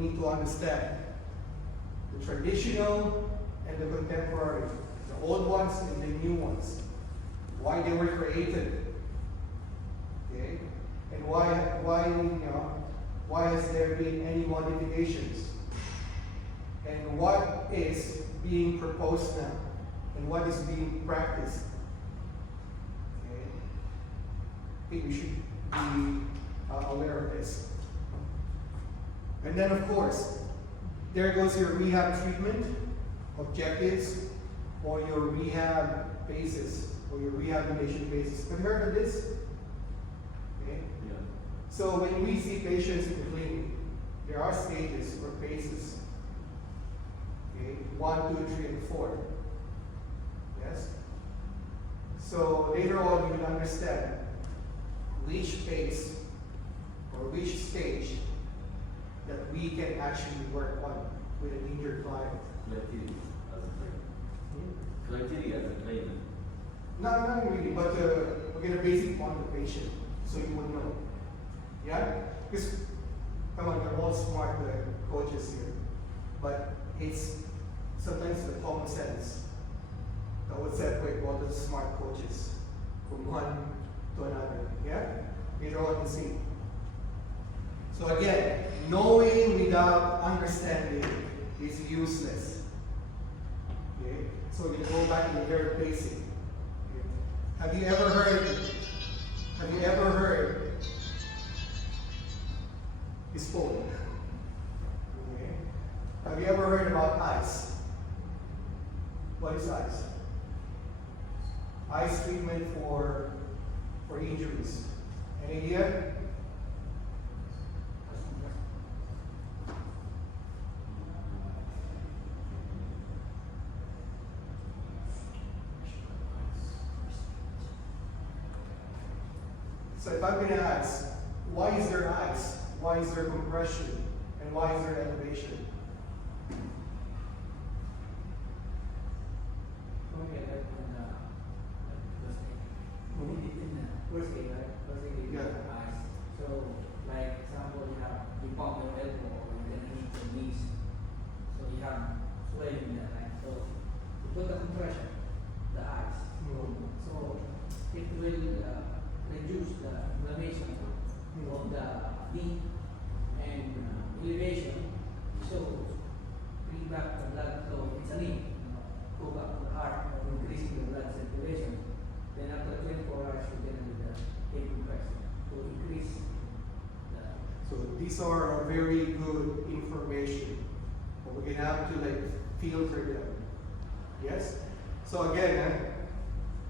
we need to understand the traditional and the contemporary, the old ones and the new ones, why they were created, okay, and why has there been any modifications, and what is being proposed now, and what is being practiced. Okay, I think we should be aware of this. And then, of course, there goes your rehab treatment objectives, or your rehab phases, or your rehabilitation phases. Have you heard of this? Okay. Yeah. So when we see patients in the clinic, there are stages or phases. Okay, 1, 2, 3, and 4. Yes. So later on, you will understand which phase or which stage that we can actually work on with an injured client. Criteria as a claimant. Criteria as a claimant. Not really, but we're going to base it on the patient so you would know. Yeah? Because, come on, they're all smart coaches here. But it's sometimes the common sense that would separate all the smart coaches from one to another. Yeah? These are all the same. So again, knowing without understanding is useless. Okay? So we go back to the very basic. Okay? Have you ever heard his phone? Okay? Have you ever heard about ice? What is ice? Ice treatment for injuries. Any idea? So if I'm going to ask, why is there ice? Why is there compression? And why is there elevation? First aid, right? First aid, you have ice. So, like example, you have you pump your elbow or you can hit your knees. So you have swelling there, right? So you put the compression, the ice. So it will reduce the inflammation of the knee and elevation. So bring back the blood flow. It's a knee. Go back to the heart, increasing the blood circulation. Then after 24 hours, you get with the compression to increase the. So these are very good information, but we're gonna have to filter them. Yes. So again,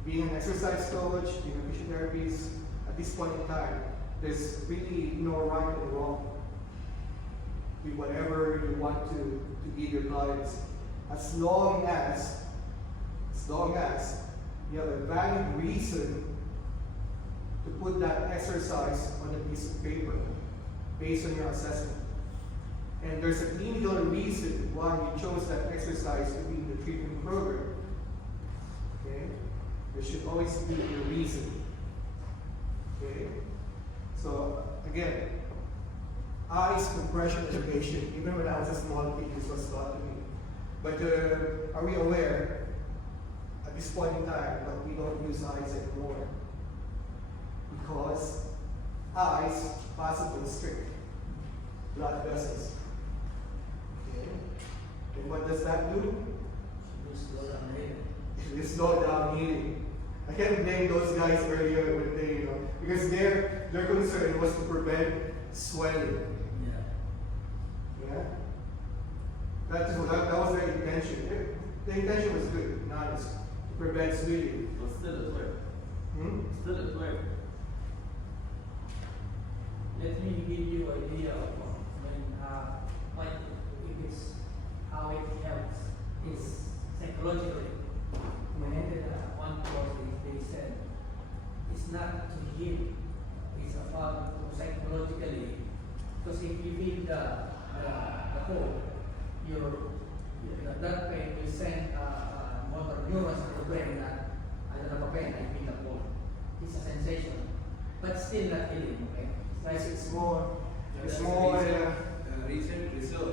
being an exercise coach, being a physiotherapist, at this point in time, there's really no right or wrong. Do whatever you want to give your clients, as long as you have a valid reason to put that exercise on a piece of paper based on your assessment. And there's a clinical reason why you chose that exercise to be in the treatment program. Okay? There should always be a reason. Okay? So again, ice compression elevation, even when I was a small kid, this was taught to me. But are we aware at this point in time that we don't use ice anymore? Because ice vasoconstrict blood vessels. Okay? And what does that do? It slows down healing. I can't blame those guys earlier when they, because their concern was to prevent swelling. Yeah? That was their intention. The intention was good, honest, to prevent swelling. But still it's work. Still it's work. Let me give you an idea of what if it's how it helps is psychologically. When I entered one course, they said it's not to heal, it's about psychologically. Because if you feel the cold, the blood pain will send motor neurons to the brain that I don't have a pain, I feel the cold. It's a sensation, but still not healing. Okay? It's more Recent research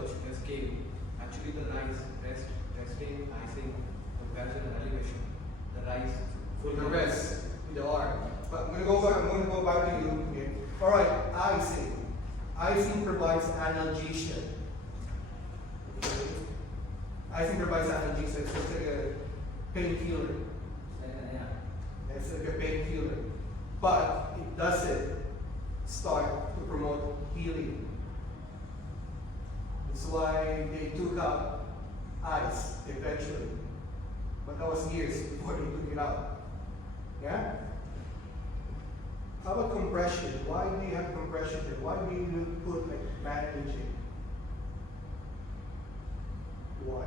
Isin provides analgesia. Okay. Isin provides analgesia. It's like a painkiller. It's like a painkiller. But it doesn't start to promote healing. That's why they took out ice eventually. But that was years before they took it out. Yeah? How about compression? Why do you have compression there? Why do you put like bandaging? Why?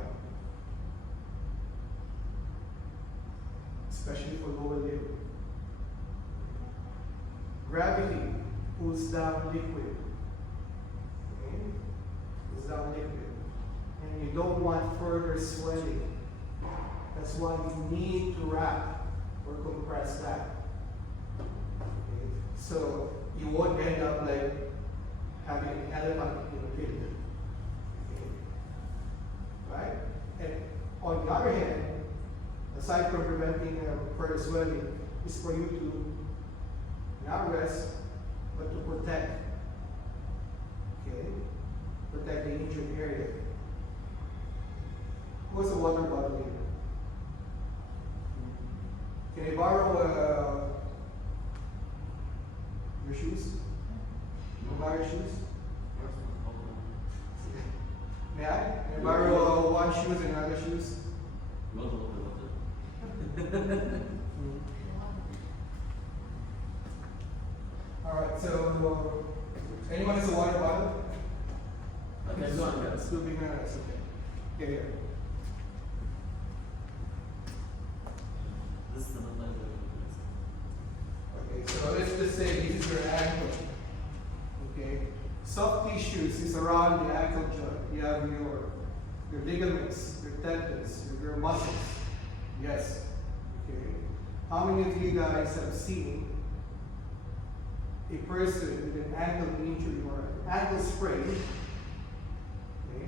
Especially for lower limb. Gravity pulls down liquid. Okay? Pulls down liquid. And you don't want further swelling. That's why you need to wrap or compress that. Okay? So you won't end up like having an elephant in the pit. Okay? Right? And on the other hand, aside from preventing further swelling, is for you to not rest, but to protect. Okay? Protect the injured area. What's the water bottle here? Can I borrow your shoes? Can I borrow your shoes? May I? Can I borrow one shoes and another shoes? Alright, so anyone has a water bottle? Okay, go on, guys. Scooping us, okay. Here. This is another Okay, so let's just say this is your ankle. Okay. Soft tissues is around the ankle joint. You have your ligaments, your tendons, your muscles. Yes. Okay. How many of you guys have seen a person with an ankle injury or an ankle sprain? Okay.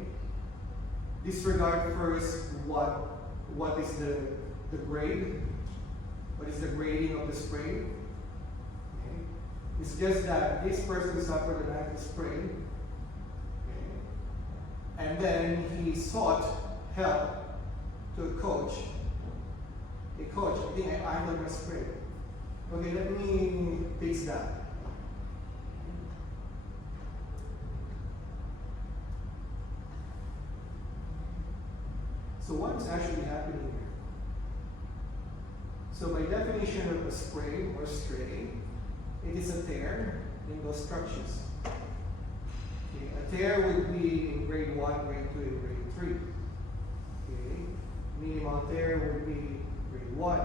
Disregard first what is the grade. What is the grading of the sprain? Okay. It's just that this person suffered an ankle sprain. Okay. And then he sought help to a coach. A coach, I think I'm going to sprain. Okay, let me fix that. So what is actually happening here? So by definition of a sprain or strain, it is a tear in those structures. Okay. A tear would be in grade 1, grade 2, and grade 3. Okay. Minimum tear would be grade 1.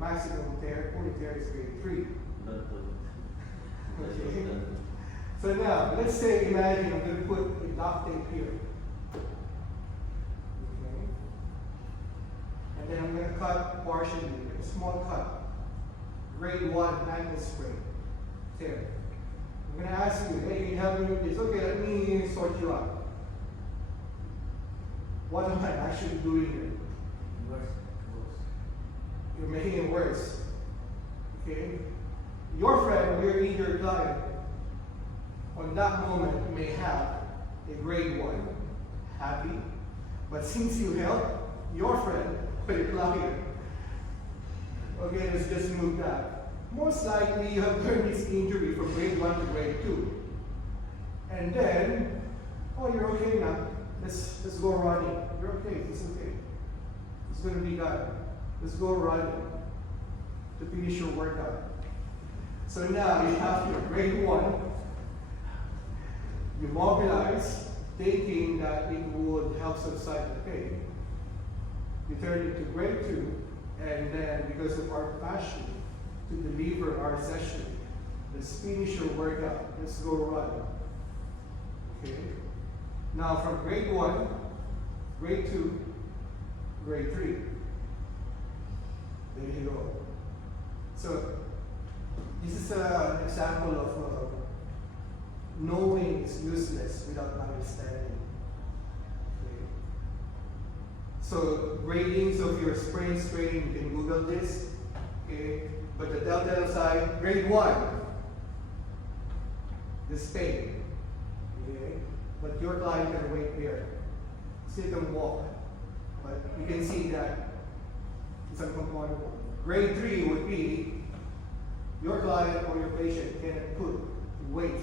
Maximum tear, fully tear is grade 3. Okay. So now, let's say, imagine I'm going to put a duct tape here. Okay. And then I'm going to cut partially, a small cut. Grade 1 ankle sprain. Tear. I'm going to ask you, hey, can you help me with this? Okay, let me sort you out. What am I actually doing here? You're making it worse. Okay? Your friend, your injured client, on that moment may have a grade 1, happy, but since you helped your friend with a client, okay, let's just move that. Most likely you have turned this injury from grade 1 to grade 2. And then, oh, you're okay now. Let's go running. You're okay, it's okay. It's gonna be done. Let's go running to finish your workout. So now you have your grade 1. You mobilize, thinking that it would help subside the pain. You turn it to grade 2, and then because of our passion to deliver our session, let's finish your workout. Let's go run. Okay? Now from grade 1, grade 2, grade 3. There you go. So this is an example of knowing is useless without understanding. Okay. So gradings of your sprain, you can Google this. Okay. But the telltale sign, grade 1. this pain. Okay? But your client can wait there. Still can walk. But you can see that it's uncomfortable. Grade 3 would be your client or your patient cannot put weight.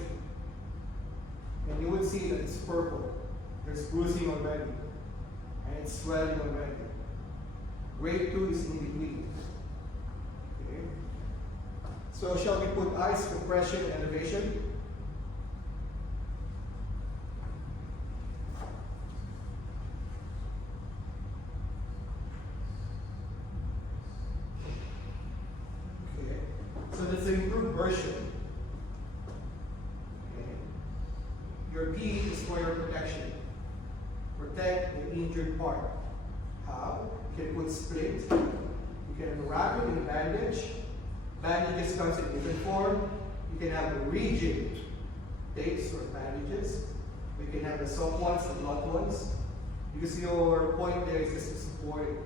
And you would see that it's purple. There's bruising already. And it's swelling already. Grade 2 is in between. Okay? So shall we put ice, compression, and elevation? Okay. So that's the improved version. Okay. Your P is for your protection. Protect the injured part. How? You can put splint. You can wrap it in bandage. Bandages comes in different form. You can have the rigid tapes or bandages. You can have the soft ones, the blunt ones. Because your point there is just to support it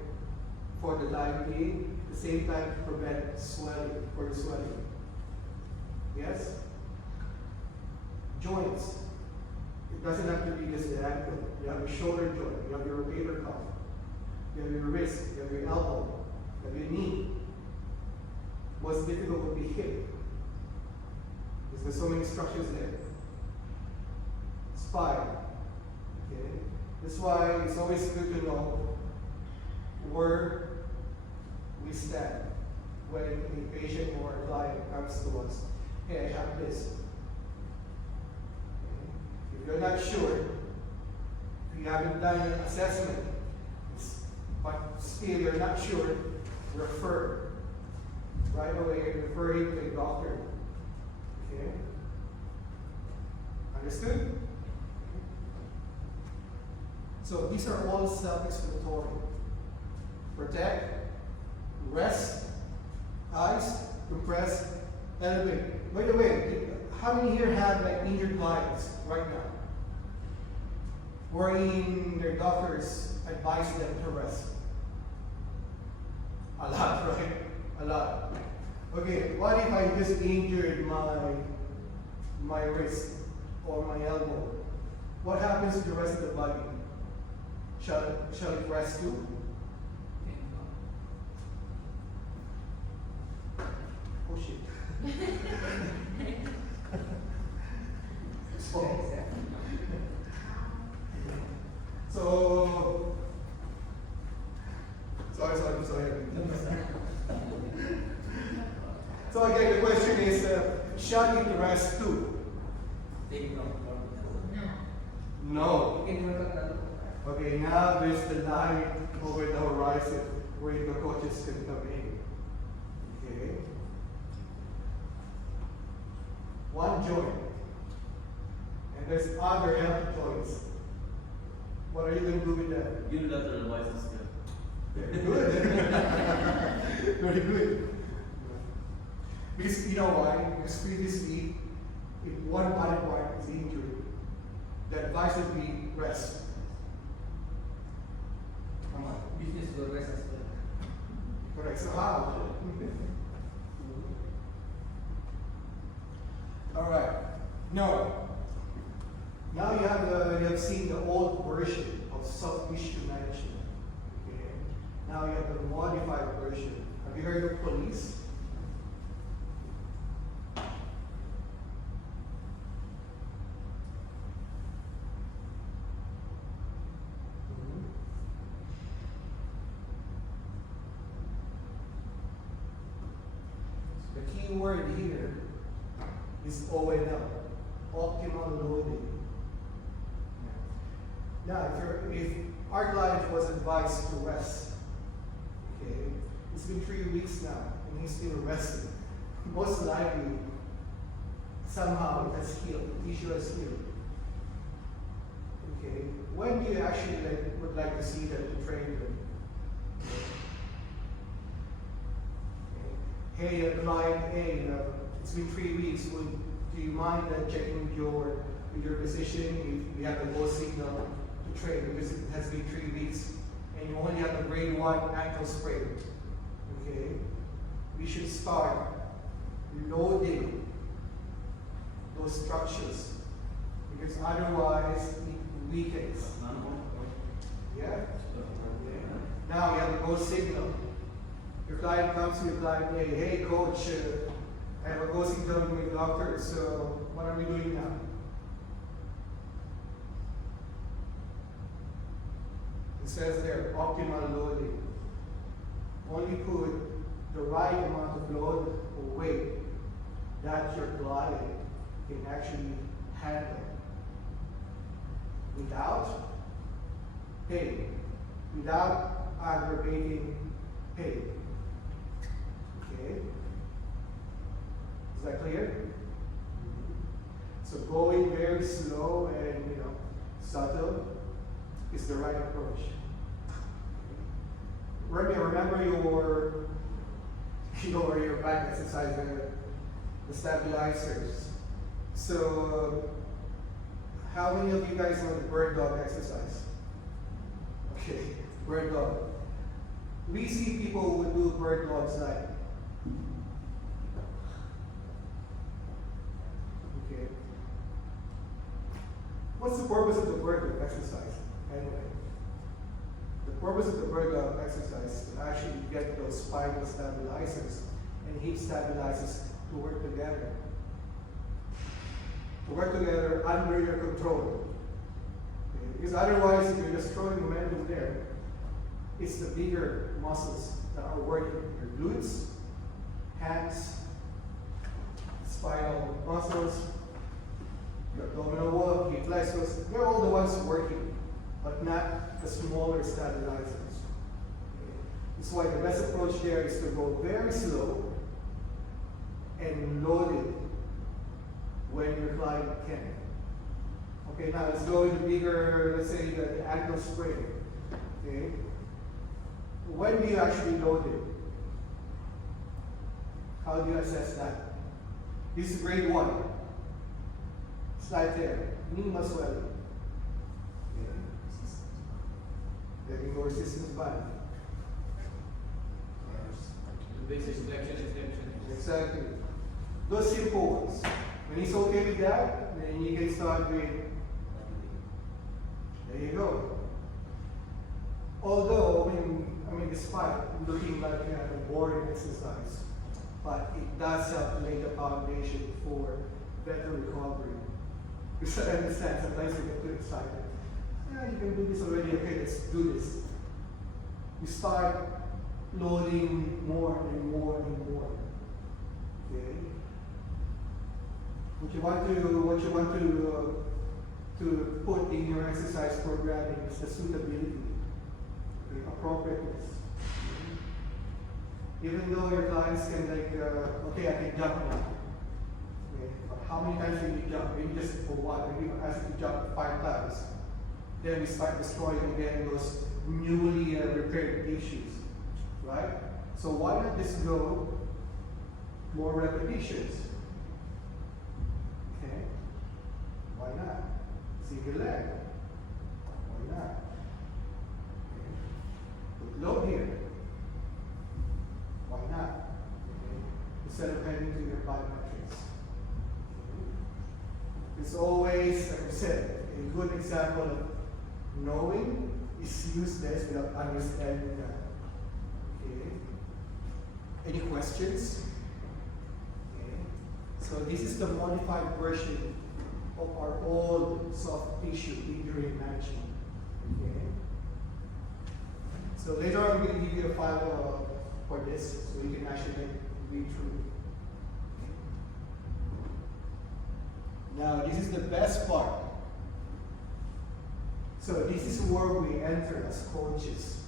for the time being. At the same time to prevent swelling or the swelling. Yes? Joints. It doesn't have to be just the ankle. You have your shoulder joint, you have your rotator cuff, you have your wrist, you have your elbow, you have your knee. What's difficult would be hip. Because there's so many structures there. Spine. Okay? That's why it's always good to know where we stand when a patient or a client comes to us. Hey, I have this. Okay? If you're not sure, if you haven't done an assessment, but still you're not sure, refer. Right away, refer him to a doctor. Okay? Understood? So these are all self-explanatory. Protect, rest, ice, compress, elevate. By the way, how many here have like injured clients right now? Wherein their doctors advise them to rest? A lot, right? A lot. Okay, what if I just injured my wrist or my elbow? What happens to the rest of the body? Shall it rest too? Oh shit. Oh. So, sorry. So again, the question is, shall it rest too? No. Okay, now there's the line over the horizon where the coaches can come in. Okay. One joint. And there's other health joints. What are you going to do with that? Unilateral devices, yeah. Very good. Very good. Because you know why? Because previously, if one body part is injured, the advice would be rest. Come on. Business will rest as well. Correct. So how? All right. Now you have seen the old version of soft tissue management. Okay. Now you have the modified version. Have you heard of police? The key word here is ONL, optimal loading. Now, if our client was advised to rest, okay, it's been 3 weeks now, and he's still resting. Most likely, somehow it has healed, the tissue has healed. Okay, when do you actually would like to see them to train them? Okay. Hey, client A, it's been 3 weeks. Do you mind checking with your physician if we have a low signal to train, because it has been 3 weeks and you only have a grade 1 ankle sprain? Okay, we should start loading those structures, because otherwise it weakens. Yeah. Now you have a go signal. Your client comes to your client, hey coach, I have a go signal with my doctor, so what are we doing now? It says there, optimal loading. Only put the right amount of load or weight that your client can actually handle without pain, without aggravating pain. Okay? Is that clear? So going very slow and subtle is the right approach. Remember your back exercise, the stabilizers. So how many of you guys know the bird dog exercise? Okay, bird dog. We see people who do bird dogs like, okay. What's the purpose of the bird dog exercise anyway? The purpose of the bird dog exercise is to actually get those spinal stabilizers and hip stabilizers to work together. To work together under your control. Okay? Because otherwise, if you're just throwing momentum there, it's the bigger muscles that are working. Your glutes, hands, spinal muscles, your abdominal wall, hip flexors, they're all the ones working, but not the smaller stabilizers. Okay? That's why the best approach there is to go very slow and load it when your client can. Okay, now let's go into bigger, let's say the ankle sprain. Okay? When do you actually load it? How do you assess that? This is grade 1. Slight tear, minimal swelling. Okay. There can go resistance band. Basic flexion, extension. Exactly. Those simple ones. When he's okay with that, then you can start with, there you go. Although, I mean, despite looking like a boring exercise, but it does help lay the foundation for better recovery. Because I understand sometimes you get too excited. Yeah, you can do this already, okay, let's do this. You start loading more and more and more. Okay? What you want to put in your exercise programming is the suitability, okay, appropriateness. Even though your clients can okay, I can jump now. Okay, but how many times can you jump? Maybe just for one. Maybe ask you to jump 5 times. Then we start destroying again those newly repaired tissues, right? So why not just go more repetitions? Okay, why not? Single leg. Why not? Okay. Put load here. Why not? Okay. Instead of heading to your plyometrics. Okay. It's always, like I said, a good example of knowing is useless without understanding that. Okay. Any questions? Okay. So this is the modified version of our old soft tissue injury management. Okay. So later on, I'm going to give you a file for this, so you can actually read through. Okay. Now, this is the best part. So this is where we enter as coaches.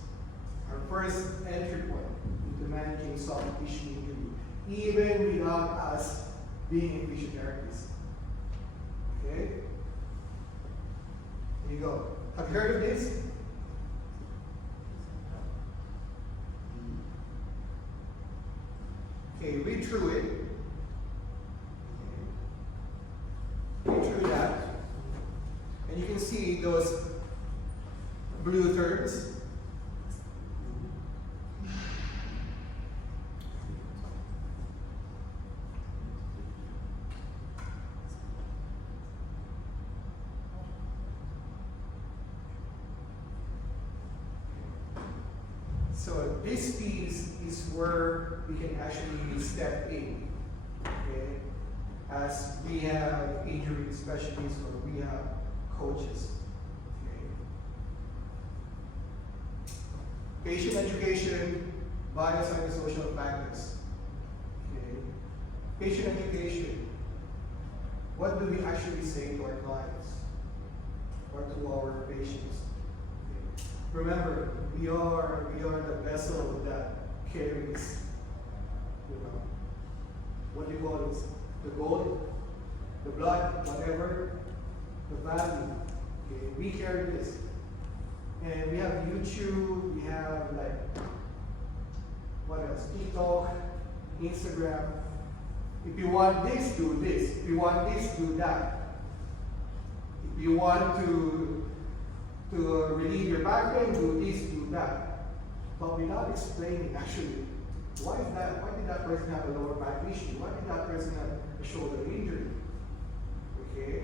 Our first entry point into managing soft tissue injury, even without us being a physiotherapist. Okay? Here you go. Have you heard of this? Okay, read through it. Okay. Read through that. And you can see those blue terms. So this piece is where we can actually step in, okay? As we have injury specialists or we have coaches. Okay? Patient education, biopsychosocial factors. Okay? Patient education. What do we actually say to our clients or to our patients? Okay. Remember, we are the vessel that carries, what do you call this? The gold, the blood, whatever, the value. Okay, we carry this. And we have YouTube, we have what else? TikTok, Instagram. If you want this, do this. If you want this, do that. If you want to relieve your back pain, do this, do that. But without explaining actually, why is that? Why did that person have a lower back issue? Why did that person have a shoulder injury? Okay?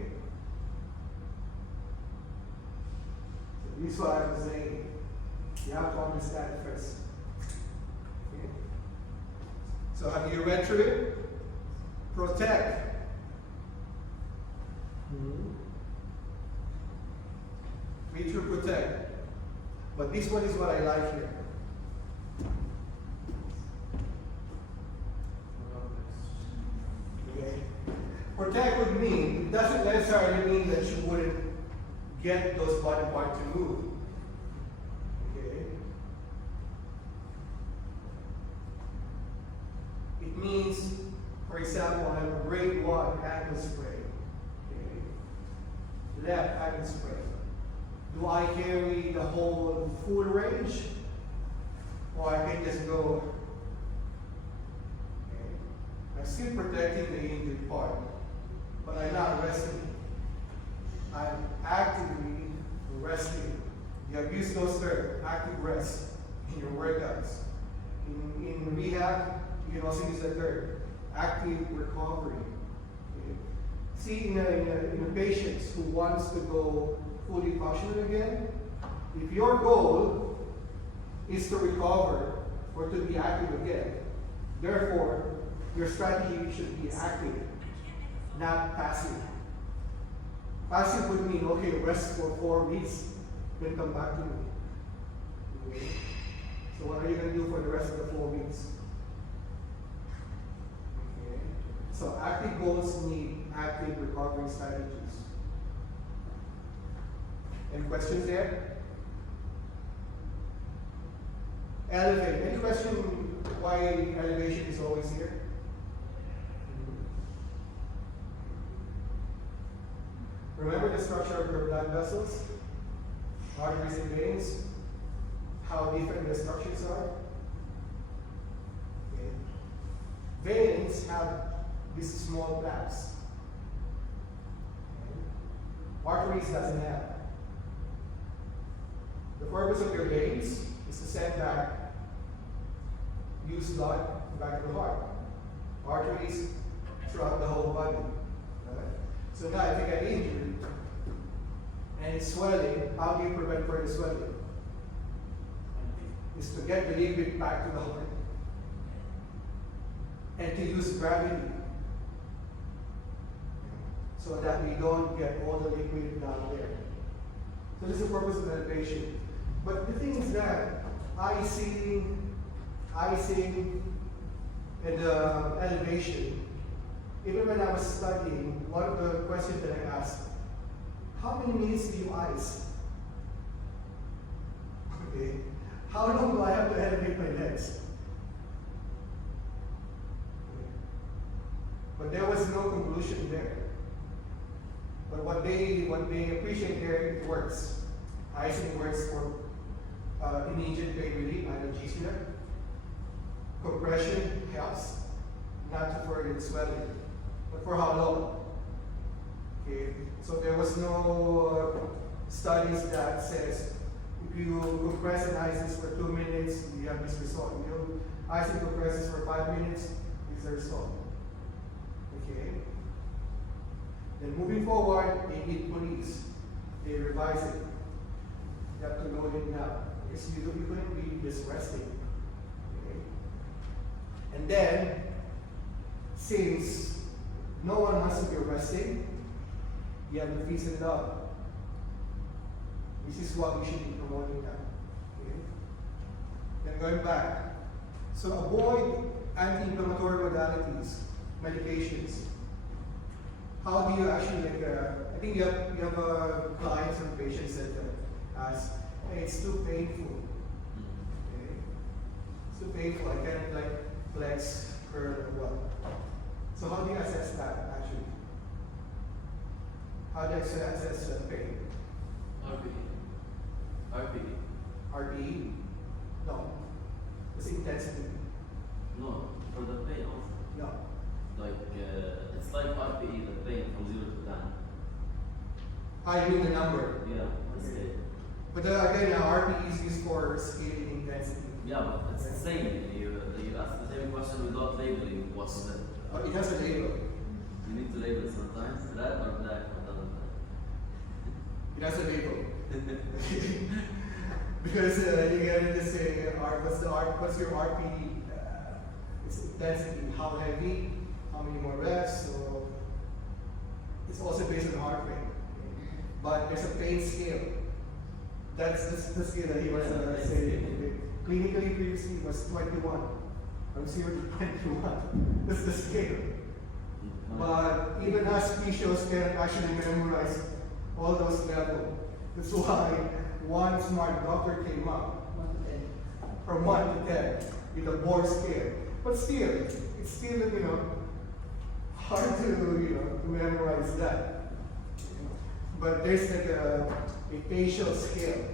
So this is what I was saying. You have to understand first. Okay? So have you read through it? Protect. Read through protect. But this one is what I like here. Okay. Protect would mean, it doesn't necessarily mean that you wouldn't get those body parts to move. Okay. It means, for example, I have a grade 1 ankle sprain. Okay. Left ankle sprain. Do I carry the whole full range? Or I can just go? Okay. I'm still protecting the injured part, but I'm not resting. I'm actively resting. You have used those terms, active rest, in your workouts. In rehab, you can also use that term, active recovery. Okay. See, in a patient who wants to go fully functional again, if your goal is to recover or to be active again, therefore, your strategy should be active, not passive. Passive would mean, okay, rest for 4 weeks, then come back to me. Okay? So what are you going to do for the rest of the 4 weeks? Okay? So active goals need active recovery strategies. Any questions there? Elevate. Any question why elevation is always here? Remember the structure of your blood vessels, arteries and veins, how different the structures are? Okay. Veins have these small flaps. Okay. Arteries doesn't have. The purpose of your veins is to send back used blood back to the heart. Arteries throughout the whole body. Right? So now if you get injured and it's swelling, how do you prevent further swelling? Is to get the liquid back to the heart and to use gravity so that we don't get all the liquid down there. So this is the purpose of elevation. But the thing is that icing, and elevation, even when I was studying, one of the questions that I asked, how many minutes do you ice? Okay. How long do I have to elevate my legs? Okay. But there was no conclusion there. But what they appreciate there, it works. Icing works for immediate pain relief, analgesia. Compression helps, not to further swelling. But for how long? Okay, so there was no studies that says if you compress and ice this for 2 minutes, you have this result. You ice and compress this for 5 minutes, is the result. Okay. Then moving forward, they need police. They revise it. You have to load it now. Because you couldn't be just resting. Okay? And then, since no one wants to be resting, you have the feast and love. This is what we should be promoting now. Okay? Then going back. So avoid anti-inflammatory modalities, medications. How do you actually I think you have clients and patients that ask, hey, it's too painful. Okay? It's too painful. I can't like flex, curl, or what. So how do you assess that actually? How do you assess pain? RPE? No. It's intensity. No, for the pain also. No. Like, it's like RPE, the pain from 0 to 10. I mean the number. Yeah, that's Okay. it. But again, RPE is used for scaling intensity. Yeah, but it's the same. You ask the same question without labeling what's the. It has a label. You need to label sometimes, red or black or doesn't matter. It has a label. Because you get to say, what's your RPE? It's intensity, how heavy, how many more reps. So it's also based on heart rate. But there's a pain scale. That's the scale that he was saying. Clinically, previously it was 21. From 0 to 21. That's the scale. But even us physios can't actually memorize all those levels. That's why one smart doctor came up 1 to 10. from 1 to 10 with a Borg scale. But still, it's still, hard to memorize that. But there's like a facial scale.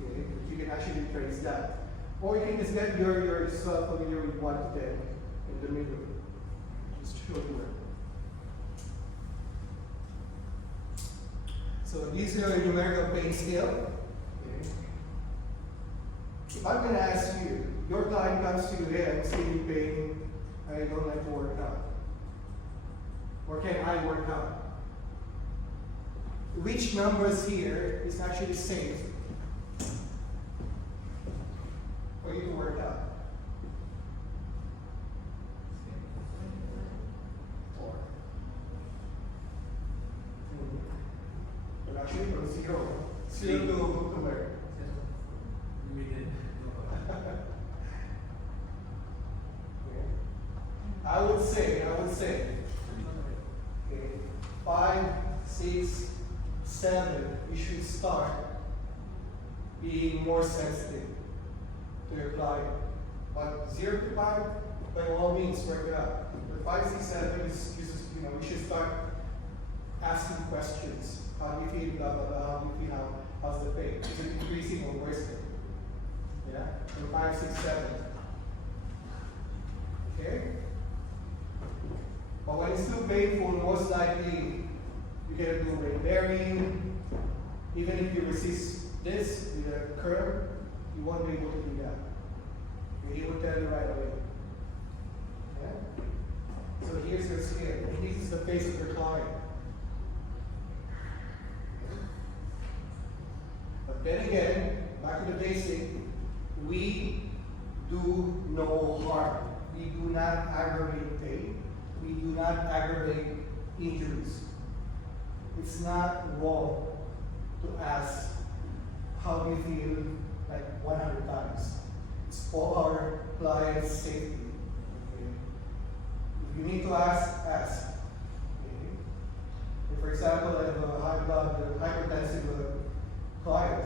Okay, you can actually trace that. Or you can just get yourself familiar with 1 to 10 in the middle. Just show you where. So these are your numerical pain scale. Okay. If I'm going to ask you, your client comes to you, hey, I'm still in pain, I don't like to work out. Or can I work out? Which numbers here is actually safe for you to work out? 4. But actually from 0 to where? I would say, okay, 5, 6, 7, you should start being more sensitive to your client. But 0 to 5, by all means, work it out. But 5, 6, 7 is we should start asking questions. How do you feel? Blah blah blah. How do you feel? How's the pain? Is it increasing or worsening? Yeah. From 5, 6, 7. Okay. But when it's too painful, most likely you're gonna do weight bearing. Even if you resist this with a curve, you won't be able to do that. He will tell you right away. Yeah? So here's your scale. This is the face of your client. But then again, back to the basic, we do no harm. We do not aggravate pain. We do not aggravate injuries. It's not wrong to ask, how do you feel, like 100 times. It's for our client's safety. Okay? If you need to ask, ask. Okay? If, for example, I have a high blood, hypertensive client,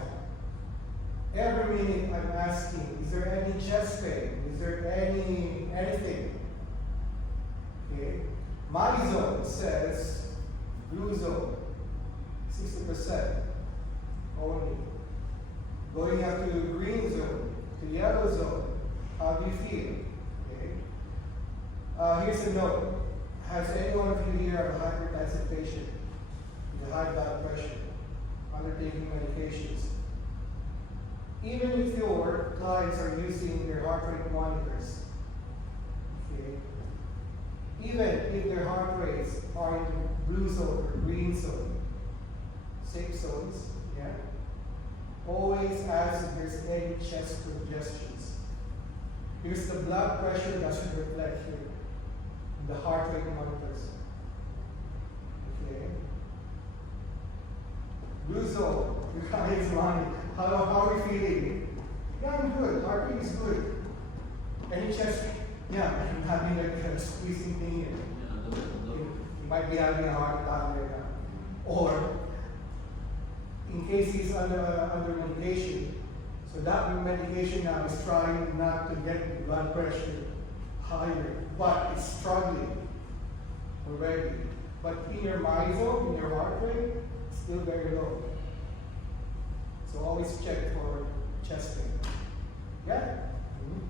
every minute I'm asking, is there any chest pain? Is there anything? Okay. My zone says blue zone, 60% only. Going up to the green zone, to yellow zone, how do you feel? Okay. Here's a note. Has any one of you here a hypertensive patient with high blood pressure, undertaking medications? Even if your clients are using their heart rate monitors, okay, even if their heart rates are in the blue zone or green zone, safe zones, yeah, always ask if there's any chest congestions. Because the blood pressure doesn't reflect here. The heart rate monitors. Okay. Luzo, your colleagues Lonnie, how are you feeling? Yeah, I'm good. Heart rate is good. Any chest? Yeah, I'm having like a squeezing thing here. Yeah, You might be having a heart attack right now. Or in case he's under medication, so that medication now is trying not to get blood pressure higher, but it's struggling already. But in your MISO, in your heart rate, it's still very low. So always check for chest pain. Yeah? Mhm.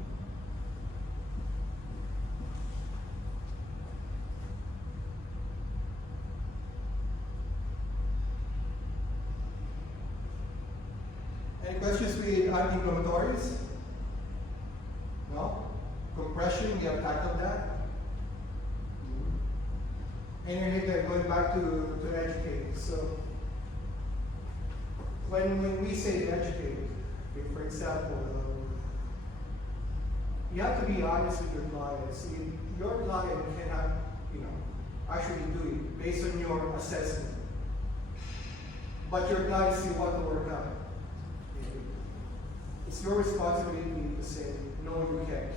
Any questions with anti-inflammatories? No? Compression, we have tackled that. And you're going back to educate. So when we say educate, like for example, you have to be honest with your clients. Your client cannot, actually do it based on your assessment. But your clients still want to work out. It's your responsibility to say, no, you can't.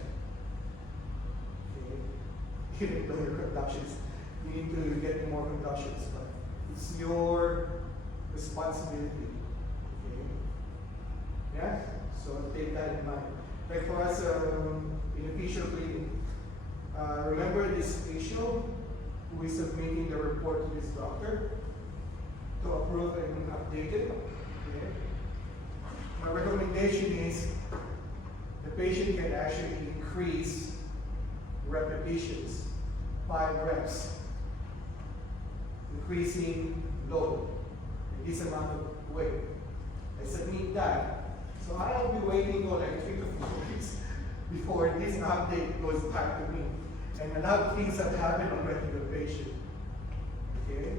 Okay? Even though your conductions, you need to get more conductions, but it's your responsibility. Okay? Yeah? So take that in mind. Like for us in a facial clinic, remember this facial who is submitting the report to his doctor to approve and update it. Okay? My recommendation is the patient can actually increase repetitions, 5 reps, increasing load, in this amount of weight. I submit that. So I'll be waiting for like 3 to 4 weeks before this update goes back to me. And a lot of things have happened already to the patient. Okay?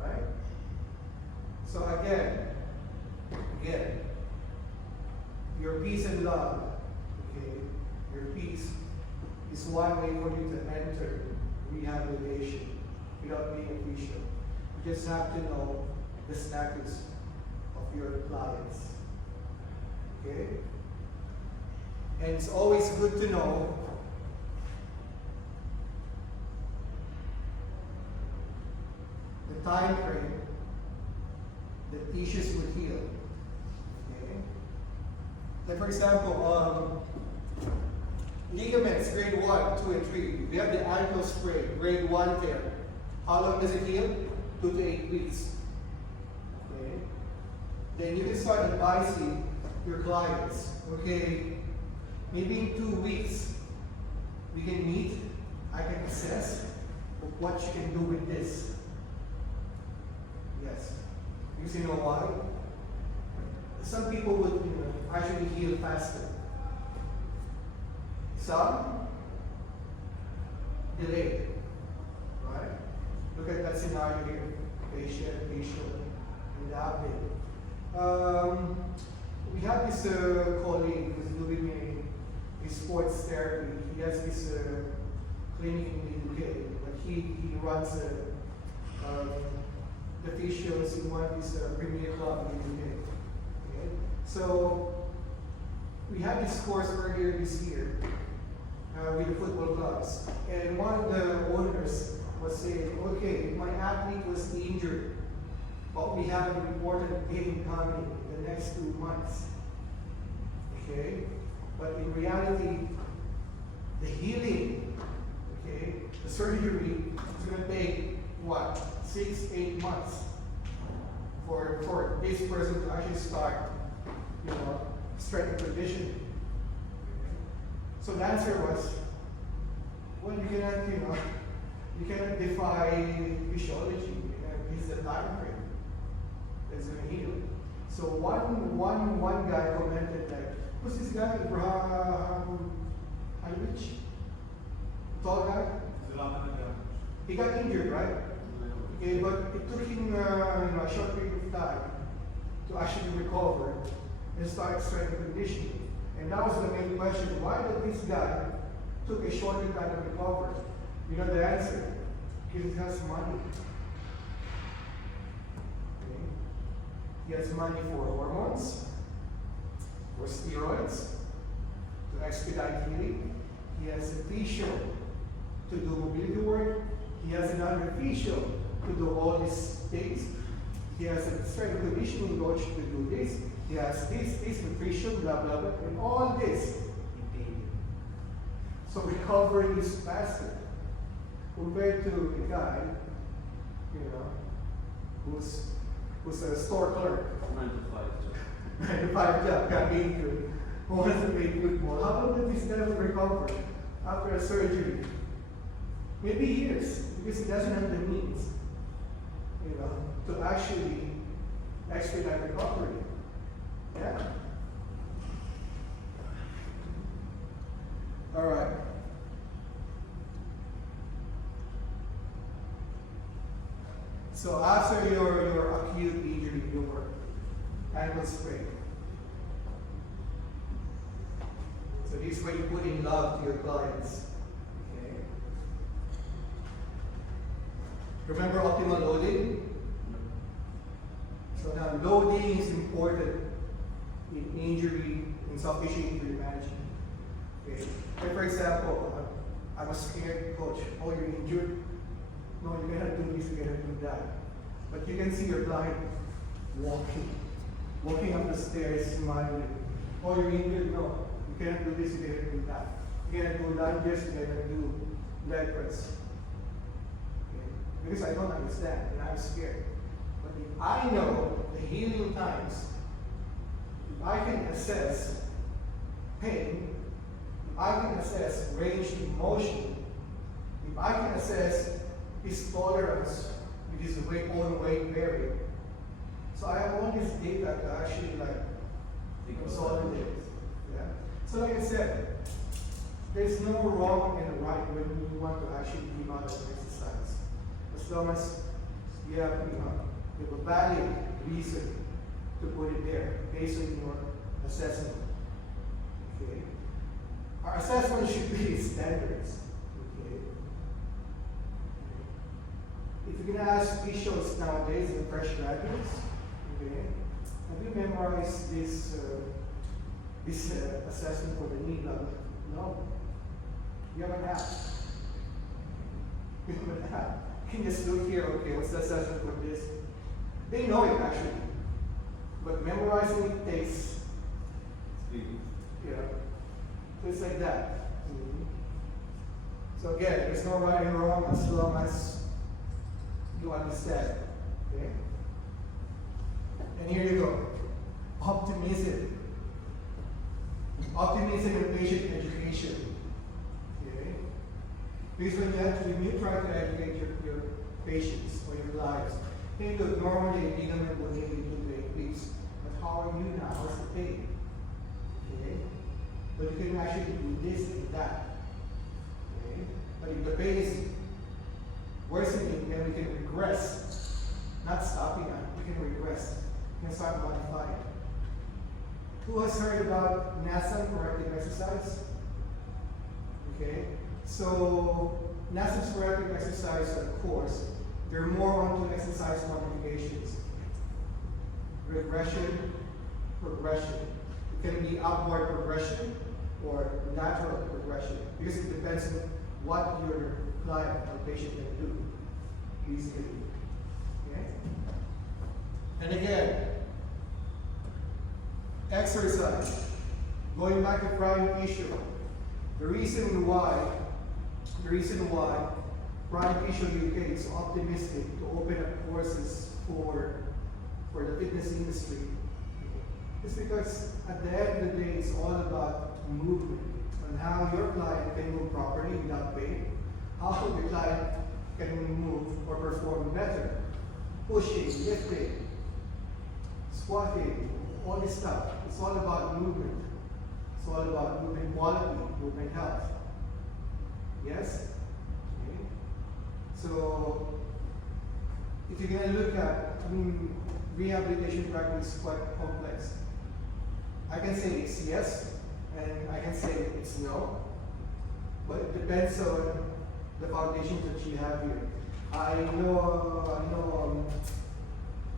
Right? So again, your peace and love, okay, your peace is one way for you to enter rehabilitation without being official. You just have to know the status of your clients. Okay? And it's always good to know the time frame the tissues will heal. Okay? Like for example, ligaments, grade 1, 2, and 3. We have the ankle sprain, grade 1 tear. How long does it heal? 2 to 8 weeks. Okay? Then you can start advising your clients, okay, maybe in 2 weeks, we can meet, I can assess what you can do with this. Yes. Because you know why? Some people would actually heal faster. Some delay. Right? Look at that scenario here. Patient, and the update. We have this colleague who's doing a sports therapy. He has this clinic in the UK, but he runs the facials in one of his premier club in the UK. Okay? So we had this course earlier this year with the football clubs, and one of the owners was saying, okay, my athlete was injured, but we have an important game coming in the next 2 months. Okay? But in reality, the healing, okay, the surgery is going to take what? 6-8 months for this person to actually start, strength and conditioning. So the answer was, well, you cannot defy physiology. It's the time frame that's going to heal. So one guy commented like, who's this guy? Abraham Heinrich? Tall guy? He got injured, right? Okay, but it took him a short period of time to actually recover and start strength and conditioning. And that was the main question. Why did this guy took a shorter time to recover? You know the answer. Because he has money. Okay. He has money for hormones, for steroids, to expedite healing. He has a physio to do mobility work. He has another physio to do all these things. He has a strength conditioning coach to do this. He has this nutrition, blah, blah, blah, and all this. He paid him. So recovery is faster compared to a guy, you know, who's a store clerk. 9 to 5 job. 9 to 5 job, got paid good. Who wants to make good more? How long did this guy recover after a surgery? Maybe years, because he doesn't have the means, you know, to actually expedite recovery. Yeah? All right. So after your acute injury, your ankle sprain. So this is where you put in love to your clients. Okay. Remember optimal loading? So now loading is important in injury, in soft tissue injury management. Okay. Like for example, I'm a scared coach. Oh, you're injured? No, you cannot do this, you cannot do that. But you can see your client walking up the stairs, smiling. Oh, you're injured? No, you cannot do this, you cannot do that. You cannot do lunges, you cannot do leg press. Okay. Because I don't understand and I'm scared. But if I know the healing times, if I can assess pain, if I can assess range of motion, if I can assess his tolerance with his own weight bearing, so I have all this data to actually consolidate. Yeah. So like I said, there's no wrong and right when you want to actually give out an exercise, as long as you have a valid reason to put it there based on your assessment. Okay. Our assessment should be standards. Okay. If you're gonna ask officials nowadays and fresh graduates, okay, have you memorized this assessment for the knee level? No. You haven't asked. You haven't asked. You can just look here, okay, what's the assessment for this? They know it actually. But memorizing it takes, Speed. you know, so it's like that. Mhm. So again, there's no right and wrong as long as you understand. Okay? And here you go. Optimism. Optimism in patient education. Okay? Because when you try to educate your patients or your clients, hey, look, normally a ligament will need 2 to 8 weeks, but how are you now? What's the pain? Okay? But you can actually do this and that. Okay? But if the pain is worsening, then we can regress. Not stopping that, we can regress. We can start modifying. Who has heard about NASM, corrective exercise? Okay? So, NASM's corrective exercise, of course, they're more onto exercise modifications. Regression, progression. It can be upward progression or lateral progression because it depends on what your client or patient can do easily. Okay? And again, exercise. Going back to prime issue, the reason why Prime Issue UK is optimistic to open up courses for the fitness industry is because at the end of the day, it's all about movement and how your client can move properly without pain, how the client can move or perform better, pushing, lifting, squatting, all this stuff. It's all about movement. It's all about movement quality, movement health. Yes? Okay. So, if you're going to look at, rehabilitation practice is quite complex. I can say it's yes, and I can say it's no, but it depends on the foundations that you have here. I know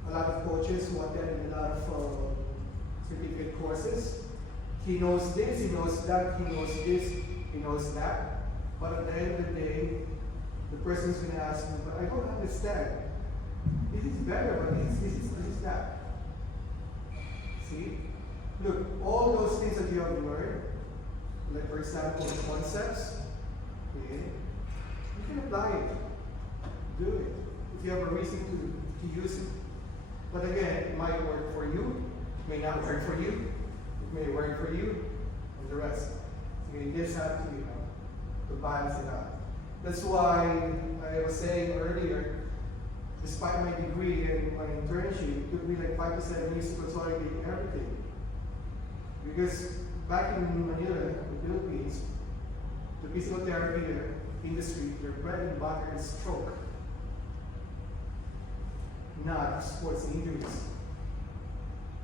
a lot of coaches who attend a lot of certificate courses. He knows this, he knows that, he knows this, he knows that. But at the end of the day, the person's going to ask me, but I don't understand. This is better, but this is that. See? Look, all those things that you have learned, like for example, the concepts, okay, you can apply it. Do it. If you have a reason to use it. But again, it might work for you, it may not work for you, it may work for you, and the rest. So you just have to, to balance it out. That's why I was saying earlier, despite my degree and my internship, it took me like 5 to 7 years to consolidate everything. Because back in Manila, the Philippines, the physical therapy industry, their bread and butter is stroke, not sports injuries.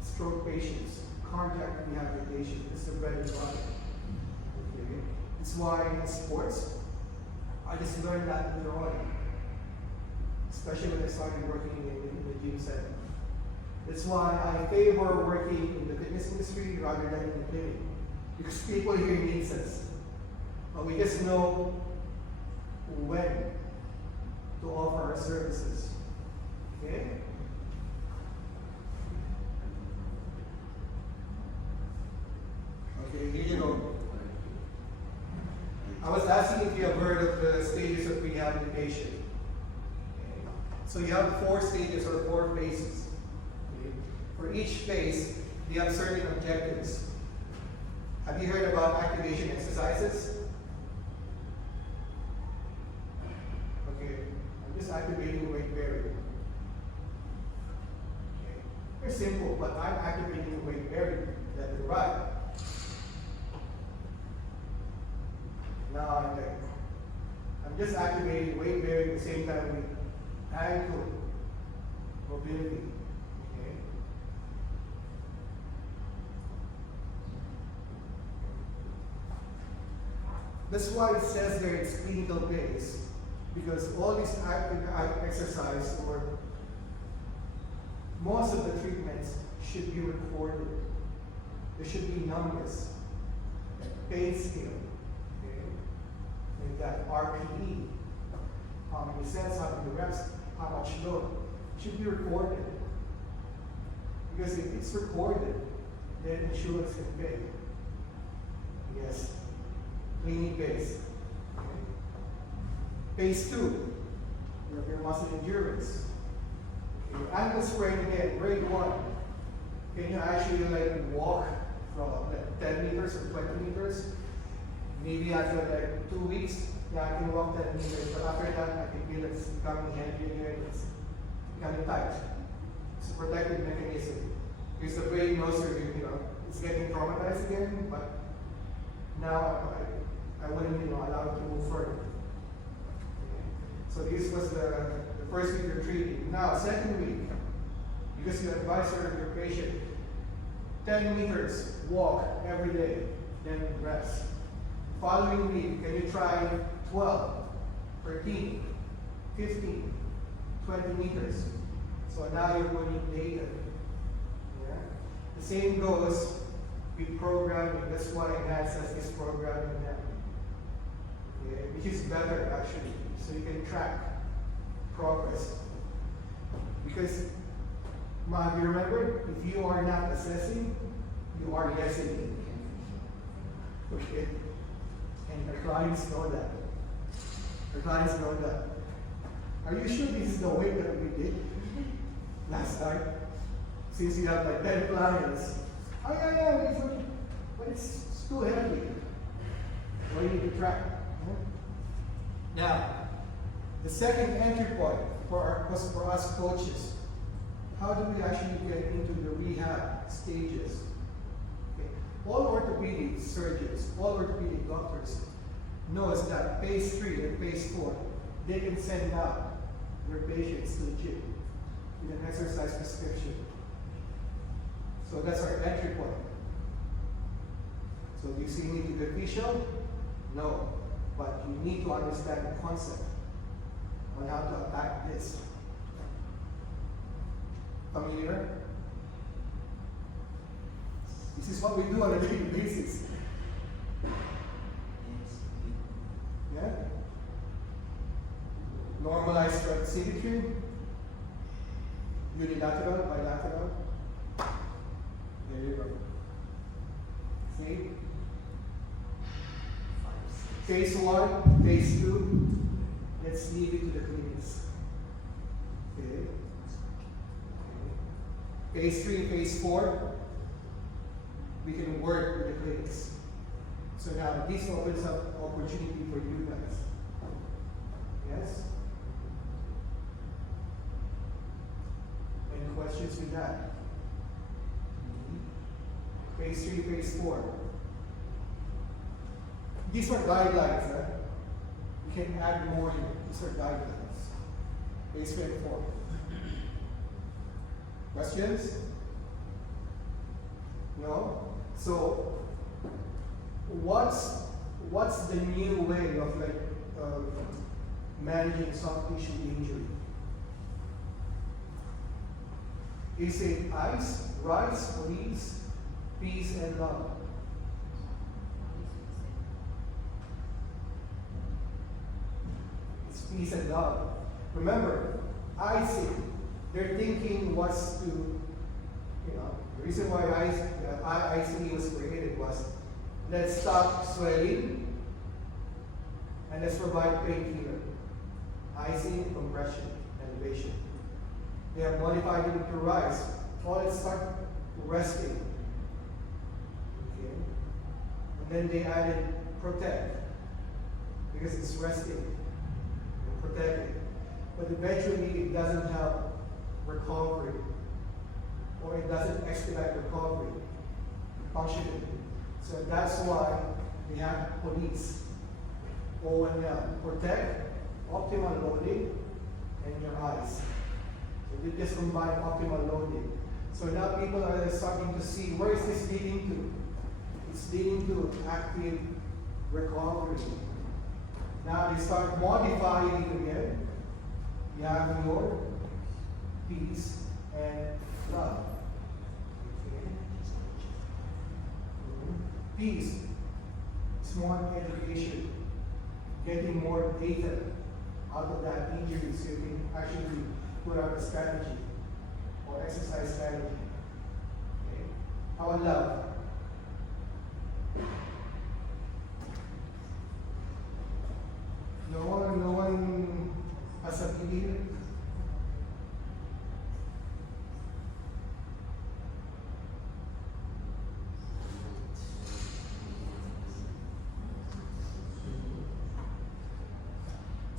Stroke patients, cardiac rehabilitation is the bread and butter. Okay? That's why in sports, I just learned that later on, especially when I started working in the gym setting. That's why I favor working in the fitness industry rather than in the clinic. Because people here needs us. But we just know when to offer our services. Okay? Okay, here you go. I was asking if you have heard of the stages of rehabilitation. Okay. So you have 4 stages or 4 phases. Okay. For each phase, you have certain objectives. Have you heard about activation exercises? Okay, I'm just activating weight bearing. Okay. Very simple, but I'm activating weight bearing left and right. Now I'm just activating weight bearing at the same time with ankle mobility. Okay. That's why it says there it's clinical based, because all these active exercise or most of the treatments should be recorded. There should be numbers, pain scale. That RPE, how many sets, how many reps, how much load, should be recorded. Because if it's recorded, then insurance can pay. Yes, clinic based. Okay. Phase 2, you have your muscle endurance. Okay. Your ankle sprain again, grade 1. Can you actually walk from 10 meters or 20 meters? Maybe after 2 weeks, yeah, I can walk 10 meters, but after that, I can feel it's becoming heavy again, it's becoming tight. It's a protective mechanism. Because the brain knows it's getting traumatized again, but now I wouldn't allow it to move further. Okay. So this was the first week you're treating. Now, second week, because you advise your patient, 10 meters, walk every day, then rest. Following week, can you try 12, 13, 15, 20 meters? So now you're putting data. Yeah? The same goes with programming. That's why Enhance has this programming now. Okay? Which is better actually, so you can track progress. Because, you remember, if you are not assessing, you are guessing. Okay? And our clients know that. Our clients know that. Are you sure this is the weight that we did last time? Since you have 10 clients. Oh yeah, but it's too heavy. So you need to track. Now, the second entry point for us coaches, how do we actually get into the rehab stages? All orthopedic surgeons, all orthopedic doctors knows that phase 3 and phase 4, they can send out their patients to the gym with an exercise prescription. So do you see need to be official? No. But you need to understand the concept on how to attack this. Familiar? This is what we do on a daily basis. Yeah? Normalized symmetry, unilateral, bilateral. There you go. See? Phase 1, phase 2, let's leave it to the clinics. Okay. Phase 3, phase 4, we can work with the clinics. So now this opens up opportunity for you guys. Yes? Any questions with that? Phase 3, phase 4. These are guidelines. You can add more here. These are guidelines. Phase 3 and 4. Questions? No? So, what's the new way of managing soft tissue injury? Is it ice, rice, release, peace, and love? It's peace and love. Remember, icing, their thinking was to, the reason why ICE was created was, let's stop swelling and let's provide painkiller. Icing, compression, elevation. They have modified it to rise. All it start resting. Okay. And then they added protect because it's resting. Protect it. But eventually it doesn't help recovery. Or it doesn't expedite recovery functionally. So that's why we have police. ONL, protect, optimal loading, and your eyes. So they just combine optimal loading. So now people are starting to see where is this leading to? It's leading to active recovery. Now they start modifying it again. You have your peace and love. Okay. Peace. Smart education. Getting more data out of that injury so you can actually put out a strategy or exercise strategy. Okay. How about love? No one has a belief.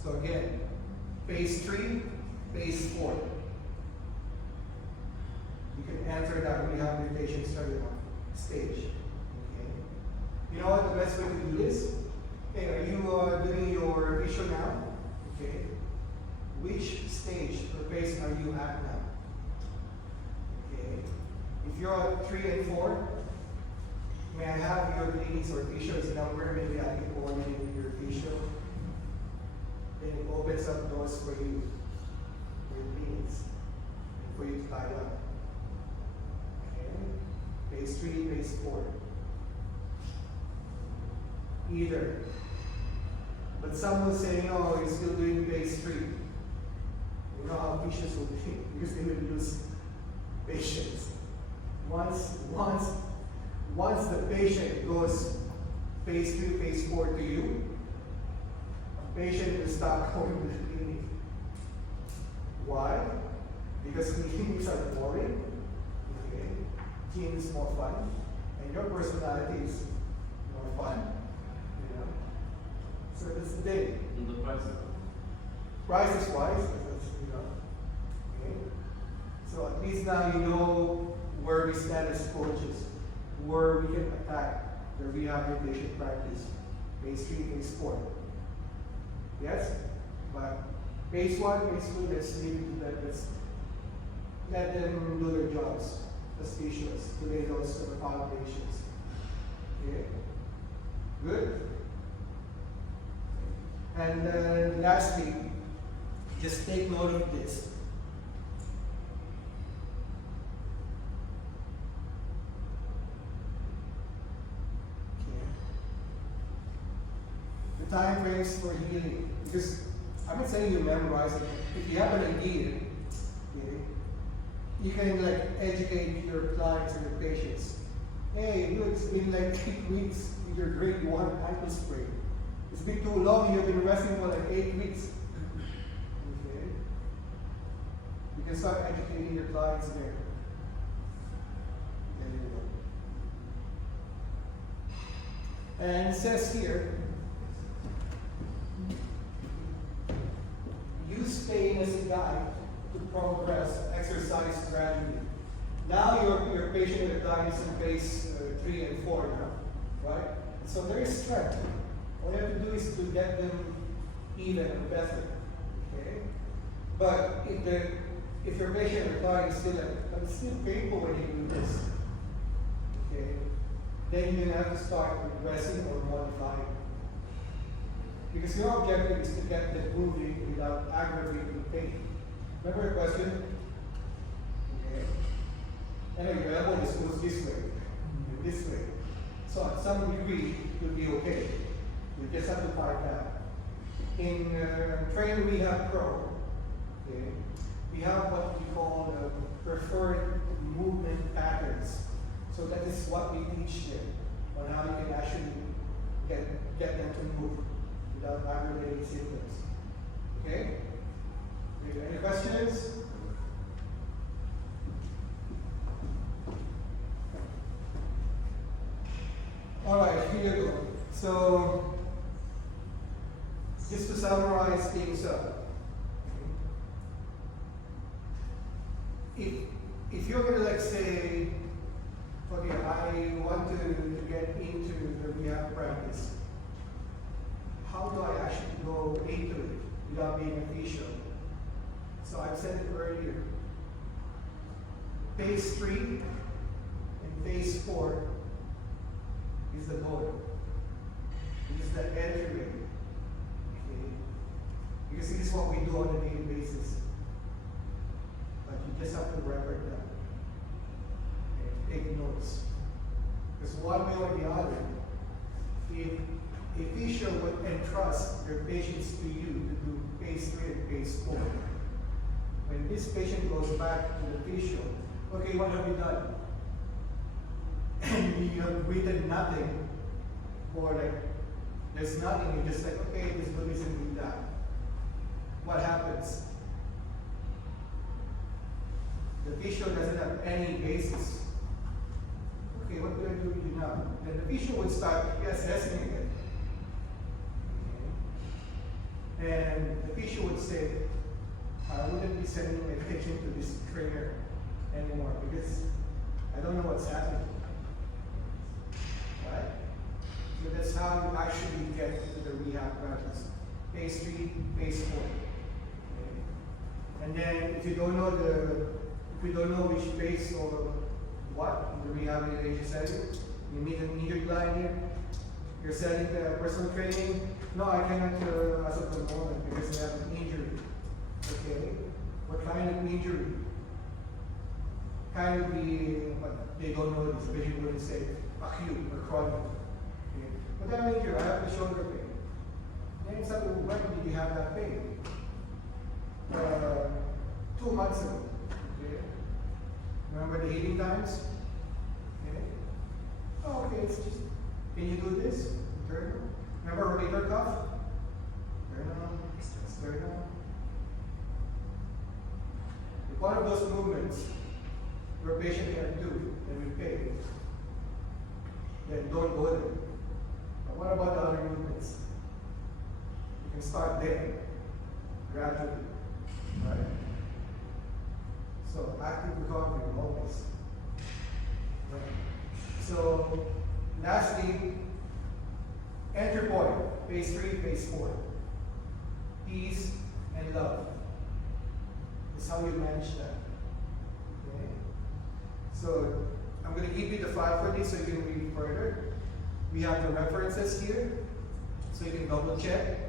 So again, phase 3, phase 4. You can enter that rehabilitation study stage. Okay. You know what the best way to do this? Okay, are you doing your visual now? Okay. Which stage or phase are you at now? Okay. If you're at 3 and 4, may I have your clinics or visuals number? Maybe I can coordinate with your visual. Then it opens up doors for you, for your clinics, and for you to tie up. Okay. Phase 3, phase 4. Either. But some will say, no, you're still doing phase 3. You know how patients will be, because they will lose patience. Once the patient goes phase 3, phase 4 to you, a patient will start going to the clinic. Why? Because clinics are boring. Okay. Team is more fun, and your personality is more fun. So that's the thing. And the price? Price is wise, okay. So at least now you know where we stand as coaches, where we can attack the rehabilitation practice. Phase 3, phase 4. Yes? But phase 1, phase 2, let's leave it to them. Let's let them do their jobs as specialists to lay those foundations. Okay? Good? And then lastly, just take note of this. Okay. The time frames for healing. Because I'm not saying you memorize it. If you have an idea, okay, you can like educate your clients and your patients. Hey, look, it's been like 8 weeks with your grade 1 ankle sprain. It's been too long, you've been resting for like 8 weeks. Okay. You can start educating your clients there. There you go. And it says here, use pain as a guide to progress, exercise gradually. Now your patient and client is in phase 3 and 4 now, right? So there is strength. All you have to do is to get them even or better, okay? But if your patient or client is still like, it's still painful when you do this, okay? Then you're gonna have to start regressing or modifying. Because your objective is to get them moving without aggravating pain. Remember the question? Okay. Anyway, your elbow just goes this way, and this way. So at some degree, you'll be okay. You just have to find that. In Train Rehab Pro, okay, we have what we call preferred movement patterns. So that is what we teach them on how you can actually get them to move without aggravating symptoms. Okay? Any questions? All right, here you go. So, just to summarize things up, if you're gonna like say, okay, I want to get into the rehab practice, how do I actually go into it without being official? So I said it earlier. Phase 3 and phase 4 is the door. It is the entryway. Okay? Because this is what we do on a daily basis. But you just have to record that. Okay? Take notes. Because one way or the other, if a physio would entrust their patients to you to do phase 3 and phase 4, when this patient goes back to the physio, okay, what have you done? And you have written nothing, or like, there's nothing, you're just like, okay, this do this and do that. What happens? The physio doesn't have any basis. Okay, what do I do with you now? Then the physio would start reassessing again. Okay. And the physio would say, I wouldn't be sending my patient to this trainer anymore because I don't know what's happening. Right? So that's how you actually get into the rehab practice. Phase 3, phase 4. Okay. And then if you don't know which phase or what in the rehabilitation setting, you meet an injured client here, you're setting the personal training. No, I cannot as of the moment because I have an injury. Okay, what kind of injury? Kind of the, but they don't know this, especially when they say acute or chronic. Okay. What kind of injury? I have the shoulder pain. Then it's like, when did you have that pain? 2 months ago. Okay. Remember the healing times? Okay. Oh, okay, it's just, can you do this? Turn on. Remember rotator cuff? Turn on. Turn on. One of those movements your patient can do and will pay, then don't go there. But what about the other movements? You can start there, gradually, right? So active recovery always. Right. So lastly, entry point, phase 3, phase 4. Peace and love. Is how you manage that. Okay? So I'm going to give you the file for this so you can read further. We have the references here, so you can double check.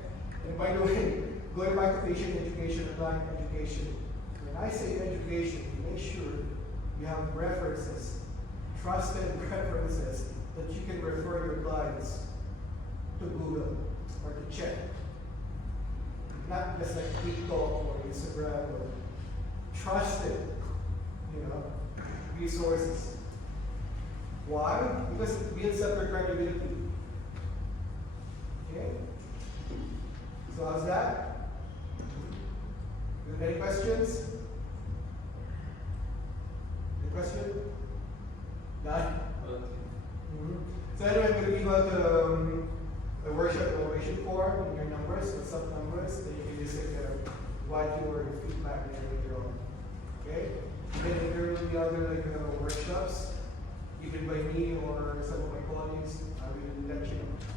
And by the way, going back to patient education and client education, when I say education, make sure you have references, trusted references that you can refer your clients to Google or to check. Not just like TikTok or Instagram or trusted, resources. Why? Because it builds up your credibility. Okay? So how's that? You have any questions? Any question? None? Okay. So anyway, I'm going to give out the workshop evaluation form and your numbers, the sub numbers, then you can just provide your feedback later on. Okay? And then if there will be other workshops, either by me or some of my colleagues, I will let you know.